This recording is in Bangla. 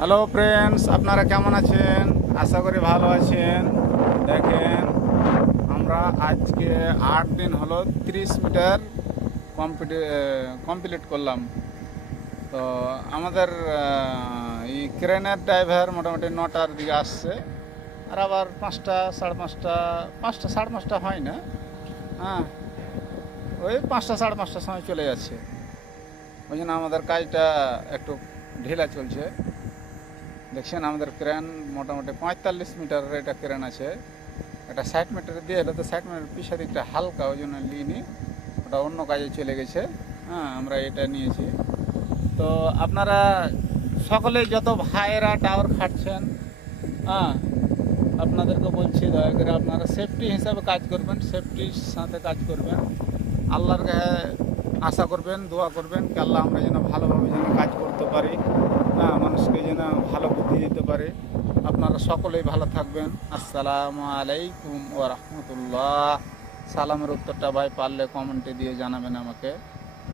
হ্যালো ফ্রেন্ডস, আপনারা কেমন আছেন? আশা করি ভালো আছেন। দেখেন, আমরা আজকে 8 দিন হলো 30 মিটার কমপ্লিট করলাম। তো আমাদের এই ক্রেনের ড্রাইভার মোটামুটি 9টার দিকে আসছে, আর আবার 5টা, সাড়ে 5টা, 5টা সাড়ে 5টা হয় না, হ্যাঁ, ওই 5টা সাড়ে 5টার সময় চলে যাচ্ছে। ওই জন্য আমাদের কাজটা একটু ঢিলা চলছে। দেখছেন, আমাদের ক্রেন মোটামুটি 45 মিটার এটা ক্রেন আছে। এটা 60 মিটার দিয়ে এলো, তো 60 মিটার পিছনে দিকটা হালকা, ওই জন্য নিইনি, ওটা অন্য কাজে চলে গেছে। হ্যাঁ, আমরা এটা নিয়েছি। তো আপনারা সকলেই যত ভাইয়েরা টাওয়ার খাটছেন, হ্যাঁ, আপনাদেরকে বলছি দয়া করে আপনারা সেফটি হিসাবে কাজ করবেন, সেফটির সাথে কাজ করবেন। আল্লাহর কাছে আশা করবেন, দোয়া করবেন কি আল্লাহ আমরা যেন ভালোভাবে যেন কাজ করতে পারি, হ্যাঁ, মানুষকে যেন ভালো বুদ্ধি দিতে পারি। আপনারা সকলেই ভালো থাকবেন। আসসালামু আলাইকুম ওয়া রাহমাতুল্লাহ। সালামের উত্তরটা ভাই পারলে কমেন্টে দিয়ে জানাবেন আমাকে।